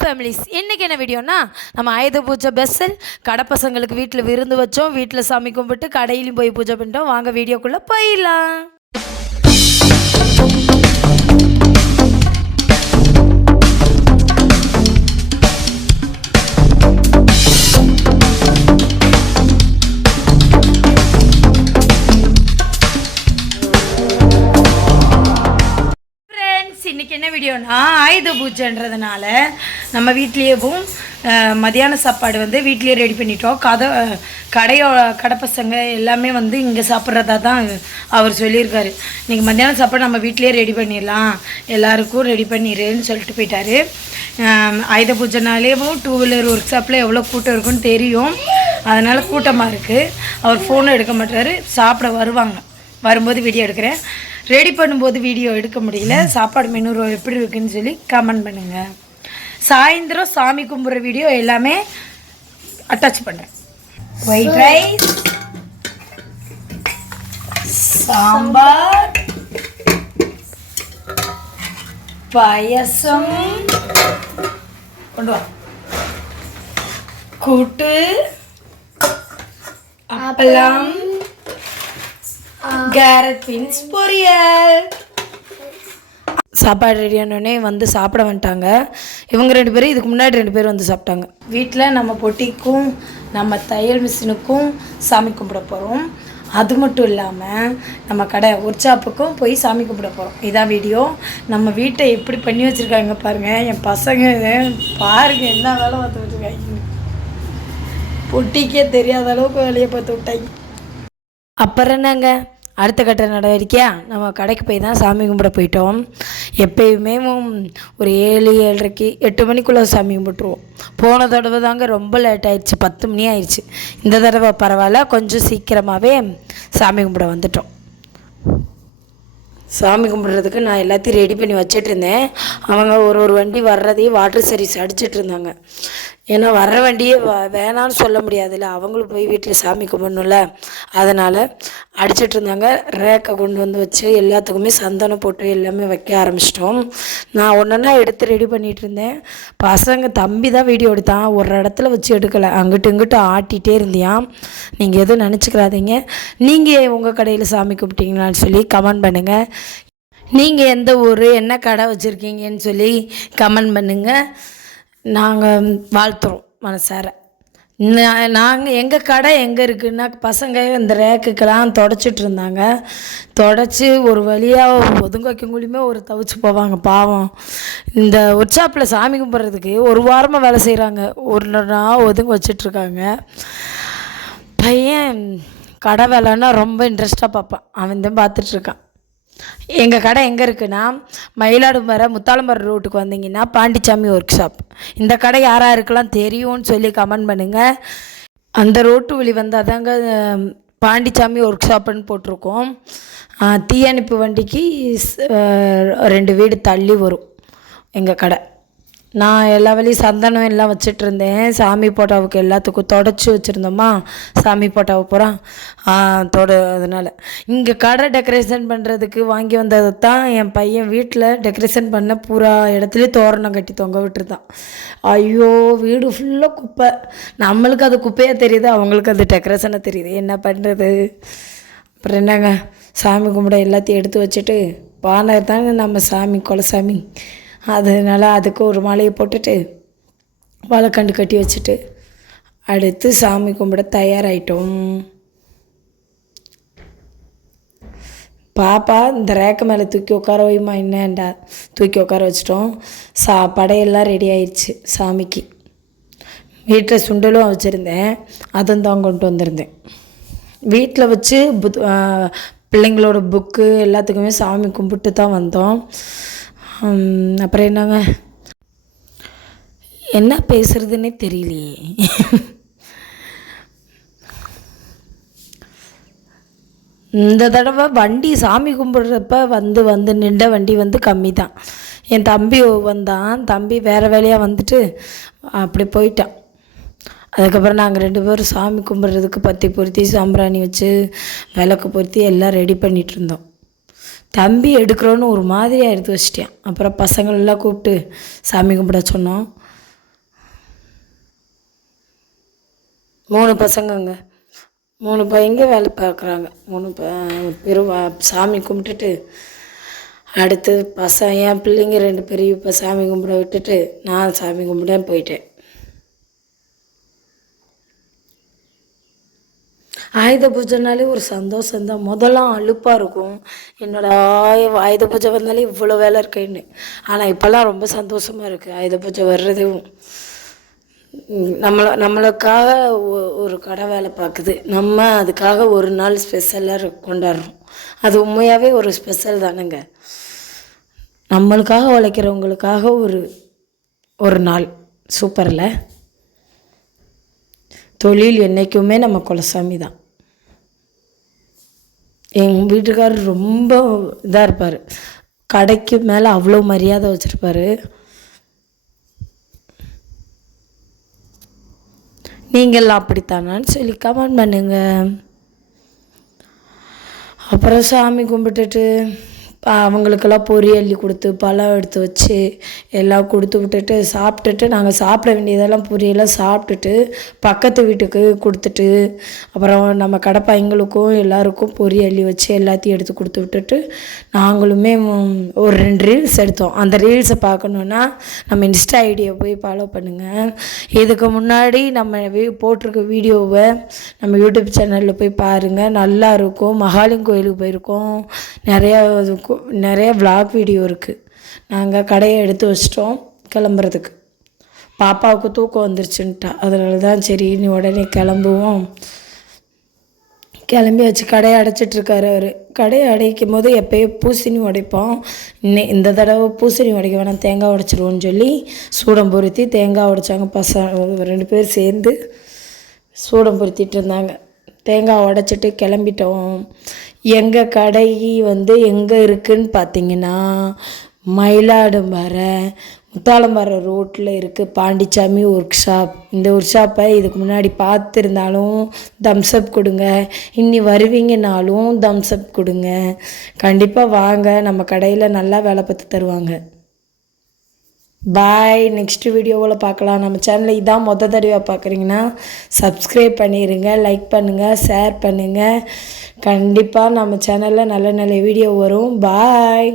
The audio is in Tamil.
ஃபேமிலிஸ் இன்றைக்கி என்ன வீடியோனா நம்ம ஆயுத பூஜை பெஸ்ஸல் கடை பசங்களுக்கு வீட்டில் விருந்து வச்சோம் வீட்டில் சாமி கும்பிட்டு கடையிலையும் போய் பூஜை பண்ணிட்டோம். வாங்க வீடியோக்குள்ளே போயிடலாம். ஆயுத பூஜைன்றதுனால நம்ம வீட்லேயேவும் மதியான சாப்பாடு வந்து வீட்லேயே ரெடி பண்ணிட்டோம். கதை கடையோ கடை பசங்க எல்லாமே வந்து இங்கே சாப்பிட்றதா தான் அவர் சொல்லியிருக்காரு. இன்றைக்கி மத்தியான சாப்பாடு நம்ம வீட்லேயே ரெடி பண்ணிடலாம். எல்லாருக்கும் ரெடி பண்ணிடுன்னு சொல்லிட்டு போயிட்டாரு. ஆயுத பூஜைனாலேயும் டூ வீலர் ஒர்க் ஷாப்பில் எவ்வளோ கூட்டம் இருக்குன்னு தெரியும். அதனால் கூட்டமாக இருக்குது அவர் ஃபோனும் எடுக்க மாட்டார் சாப்பிட வருவாங்க. வரும்போது வீடியோ எடுக்கிறேன். ரெடி பண்ணும்போது வீடியோ எடுக்க முடியல. சாப்பாடு மெனு எப்படி இருக்குன்னு சொல்லி கமெண்ட் பண்ணுங்கள் சாயந்தரம் சாமி கும்பிட்ற வீடியோ எல்லாமே அட்டாச் பண்ணுறேன் ஒயிட் ரைஸ் சாம்பார் பாயசம் கொண்டு வா. கூட்டு அப்பளம் கேரட் பீன்ஸ் பொரியல் சாப்பாடு ரெடி ஆனோடனே வந்து சாப்பிட வந்துட்டாங்க. இவங்க ரெண்டு பேரும் இதுக்கு முன்னாடி ரெண்டு பேரும் வந்து சாப்பிட்டாங்க. வீட்டில் நம்ம பொட்டிக்கும் நம்ம தையல் மிஷினுக்கும் சாமி கும்பிட போகிறோம் அது மட்டும் இல்லாமல் நம்ம கடை ஒர்க்ஷாப்புக்கும் போய் சாமி கும்பிட போகிறோம் இதான் வீடியோ நம்ம வீட்டை எப்படி பண்ணி வச்சுருக்காங்க பாருங்கள் என் பசங்க பாருங்கள் என்ன வேலை பார்த்து வச்சுருக்காங்க பொட்டிக்கே தெரியாத அளவுக்கு வேலையை பார்த்து விட்டாங்க. அப்புறம் என்னங்க? அடுத்த கட்ட நடவடிக்கையாக நம்ம கடைக்கு போய் தான் சாமி கும்பிட போயிட்டோம். எப்பயுமே ஒரு ஏழு ஏழரைக்கு எட்டு மணிக்குள்ளே சாமி கும்பிட்டுருவோம். போன தடவை தாங்க ரொம்ப லேட் ஆயிடுச்சு. பத்து மணி ஆயிடுச்சு. இந்த தடவை பரவாயில்ல. கொஞ்சம் சீக்கிரமாகவே சாமி கும்பிட வந்துட்டோம். சாமி கும்பிட்றதுக்கு நான் எல்லாத்தையும் ரெடி பண்ணி வச்சிட்டு இருந்தேன். அவங்க ஒரு ஒரு வண்டி வர்றதையும் வாட்டர் சர்வீஸ் அடிச்சிட்டு இருந்தாங்க. ஏன்னா வர்ற வண்டியே வேணான்னு சொல்ல முடியாதுல்ல. அவங்களும் போய் வீட்டில் சாமி கும்பிடணும்ல. அதனால் அடிச்சிட்டு இருந்தாங்க. ரேக்கை கொண்டு வந்து வச்சு எல்லாத்துக்குமே சந்தனம் போட்டு எல்லாமே வைக்க ஆரம்பிச்சிட்டோம். நான் ஒன்றா எடுத்து ரெடி பண்ணிகிட்டு இருந்தேன். பசங்க தம்பி தான் வீடியோ எடுத்தான். ஒரு இடத்துல வச்சு எடுக்கலை. அங்கிட்டு இங்கிட்டு ஆட்டிகிட்டே இருந்தியான் நீங்கள் எதுவும் நினச்சிக்கிறாதீங்க நீங்கள் உங்கள் கடையில் சாமி கும்பிட்டீங்களான்னு சொல்லி கமெண்ட் பண்ணுங்கள் நீங்கள் எந்த ஊர் என்ன கடை வச்சுருக்கீங்கன்னு சொல்லி கமெண்ட் பண்ணுங்கள் நாங்கள் வாழ்த்துறோம் மனசார. நாங்கள் எங்கள் கடை எங்கே இருக்குன்னா பசங்க இந்த ரேக்குக்கெல்லாம் தொடச்சிட்டு இருந்தாங்க. தொடச்சி ஒரு வழியாக ஒதுங்க வைக்கங்குழியுமே ஒரு தவிச்சு போவாங்க பாவம். இந்த ஒர்க்ஷாப்பில் சாமி கும்பிட்றதுக்கு ஒரு வாரமாக வேலை செய்கிறாங்க ஒரு நாள் ஒதுங்க வச்சிட்ருக்காங்க. பையன் கடை வேலைன்னா ரொம்ப இன்ட்ரெஸ்ட்டாக பார்ப்பான். அவன் தான் பார்த்துட்ருக்கான். எங்கள் கடை எங்கே இருக்குன்னா மயிலாடுமறை முத்தாலம்பரம் ரோட்டுக்கு வந்தீங்கன்னா பாண்டிச்சாமி ஒர்க் ஷாப் இந்த கடை யாராக இருக்கலாம் தெரியும்னு சொல்லி கமெண்ட் பண்ணுங்கள் அந்த ரோட்டு வழி வந்தால் தாங்க பாண்டிச்சாமி ஒர்க் ஷாப்புன்னு போட்டிருக்கோம். தீயணைப்பு வண்டிக்கு ரெண்டு வீடு தள்ளி வரும் எங்கள் கடை. நான் எல்லா வேலையும் சந்தனம் எல்லாம் வச்சிட்டு இருந்தேன் சாமி போட்டாவுக்கு எல்லாத்துக்கும் தொடச்சி வச்சுருந்தோமா? சாமி போட்டாவை பூரா. தொட அதனால். இங்கே கடை டெக்கரேஷன் பண்ணுறதுக்கு வாங்கி வந்ததை தான் என் பையன் வீட்டில் டெக்கரேஷன் பண்ண பூரா இடத்துலையும் தோரணம் கட்டி தொங்க விட்டுருந்தான். ஐயோ வீடு ஃபுல்லாக குப்பை. நம்மளுக்கு அது குப்பையாக தெரியுது அவங்களுக்கு அது டெக்கரேஷனாக தெரியுது. என்ன பண்ணுறது அப்புறம் என்னங்க? சாமி கும்பிட எல்லாத்தையும் எடுத்து வச்சுட்டு பானை தாங்க நம்ம சாமி குலசாமி. அதனால் அதுக்கு ஒரு மாலையை போட்டுட்டு வாழைக்கண்டு கட்டி வச்சுட்டு அடுத்து சாமி கும்பிட தயாராகிட்டோம் பாப்பா இந்த ரேக்கு மேலே தூக்கி உட்கார வைமா என்னண்டா? தூக்கி உட்கார வச்சிட்டோம். சா படையெல்லாம் ரெடி ஆயிடுச்சு சாமிக்கு. வீட்டில் சுண்டலும் வச்சுருந்தேன். அதுவும் தான் கொண்டு வந்திருந்தேன். வீட்டில் வச்சு புத் பிள்ளைங்களோட புக்கு எல்லாத்துக்குமே சாமி கும்பிட்டு தான் வந்தோம். அப்புறம் என்னங்க? என்ன பேசுறதுன்னே தெரியலையே. இந்த தடவை வண்டி சாமி கும்பிட்றப்ப வந்து வந்து நின்ற வண்டி வந்து கம்மி தான் என் தம்பி வந்தான். தம்பி வேறு வேலையாக வந்துட்டு அப்படி போயிட்டான். அதுக்கப்புறம் நாங்கள் ரெண்டு பேரும் சாமி கும்பிட்றதுக்கு பத்தி பொருத்தி சாம்பிராணி வச்சு விளக்கு பொருத்தி எல்லாம் ரெடி பண்ணிகிட்டு இருந்தோம். தம்பி எடுக்கிறோன்னு ஒரு மாதிரியாக எடுத்து வச்சிட்டேன். அப்புறம் பசங்களெல்லாம் கூப்பிட்டு சாமி கும்பிட சொன்னோம். மூணு பசங்கங்க. மூணு பையங்க வேலை பார்க்குறாங்க? மூணு ப பேரும் சாமி கும்பிட்டுட்டு அடுத்து பச என் பிள்ளைங்க ரெண்டு பெரிய இப்போ சாமி கும்பிட விட்டுட்டு நான் சாமி கும்பிட போயிட்டேன். ஆயுத பூஜைனாலே ஒரு சந்தோஷந்தான் முதல்லாம் அலுப்பாக இருக்கும். என்னோட ஆய ஆயுத பூஜை வந்தாலே இவ்வளோ வேலை இருக்குன்னு. ஆனால் இப்போல்லாம் ரொம்ப சந்தோஷமாக இருக்குது ஆயுத பூஜை வர்றதும் நம்மளை நம்மள நம்மளுக்காக ஒ- ஒரு கடை வேலை பார்க்குது. நம்ம அதுக்காக ஒரு நாள் ஸ்பெஷலாக கொண்டாடுறோம். அது உண்மையாகவே ஒரு ஸ்பெஷல் தானுங்க. நம்மளுக்காக உழைக்கிறவங்களுக்காக ஒரு ஒரு நாள். சூப்பரில்? தொழில் என்றைக்குமே நம்ம குலசாமி தான். எங்கள் வீட்டுக்காரர் ரொம்ப இதாக இருப்பார். கடைக்கு மேலே அவ்வளோ மரியாதை வச்சுருப்பாரு. நீங்கள்லாம் அப்படித்தானான்னு சொல்லி கமெண்ட் பண்ணுங்க. அப்புறம் சாமி கும்பிட்டுட்டு அவங்களுக்கெல்லாம் பொரி அள்ளி கொடுத்து பழம் எடுத்து வச்சு எல்லாம் கொடுத்து விட்டுட்டு சாப்பிட்டுட்டு நாங்கள் சாப்பிட வேண்டியதெல்லாம் பொரியெல்லாம் சாப்பிட்டுட்டு பக்கத்து வீட்டுக்கு கொடுத்துட்டு அப்புறம் நம்ம கடை பையங்களுக்கும் எல்லாருக்கும் பொரி அள்ளி வச்சு எல்லாத்தையும் எடுத்து கொடுத்து விட்டுட்டு நாங்களுமே ஒரு ரெண்டு ரீல்ஸ் எடுத்தோம். அந்த ரீல்ஸை பார்க்கணுன்னா நம்ம இன்ஸ்டா ஐடியை போய் ஃபாலோ பண்ணுங்கள் இதுக்கு முன்னாடி நம்ம போட்டிருக்க வீடியோவை நம்ம யூடியூப் சேனலில் போய் பாருங்கள் நல்லா இருக்கும். மகாலிங் கோயிலுக்கு போயிருக்கோம். நிறையா இது நிறைய விளாக் வீடியோ இருக்குது நாங்கள் கடையை எடுத்து வச்சிட்டோம் கிளம்புறதுக்கு. பாப்பாவுக்கு தூக்கம் வந்துருச்சுன்ட்டா. அதனால தான் சரி நீ உடனே கிளம்புவோம். கிளம்பி வச்சு கடையை அடைச்சிட்ருக்காரு அவர். கடையை அடைக்கும் போது எப்போயும் பூசணி உடைப்போம். இன்னை இந்த தடவை பூசணி உடைக்க வேணாம் தேங்காய் உடைச்சிருவோன்னு சொல்லி சூடம் பொருத்தி தேங்காய் உடைச்சாங்க பசங்க ரெண்டு பேர் சேர்ந்து சூடம் பொருத்திட்டு இருந்தாங்க. தேங்காய் உடச்சிட்டு கிளம்பிட்டோம். எங்கள் கடை வந்து எங்கே இருக்குன்னு பார்த்தீங்கன்னா மயிலாடும்பாறை முத்தாலமரம் ரோட்டில் இருக்குது பாண்டிச்சாமி ஒர்க் ஷாப் இந்த ஒர்க் ஷாப்பை இதுக்கு முன்னாடி பார்த்துருந்தாலும் தம்ஸ்அப் கொடுங்க. இன்னி வருவீங்கனாலும் தம்ஸ்அப் கொடுங்க. கண்டிப்பாக வாங்க. நம்ம கடையில் நல்லா வேலை பார்த்து தருவாங்க. பாய் நெக்ஸ்ட் வீடியோவில் பார்க்கலாம். நம்ம சேனலை இதான் மொத தடவை பார்க்குறீங்கன்னா சப்ஸ்கிரைப் பண்ணிடுங்க லைக் பண்ணுங்கள் ஷேர் பண்ணுங்கள் கண்டிப்பாக நம்ம சேனலில் நல்ல நல்ல வீடியோ வரும். பாய்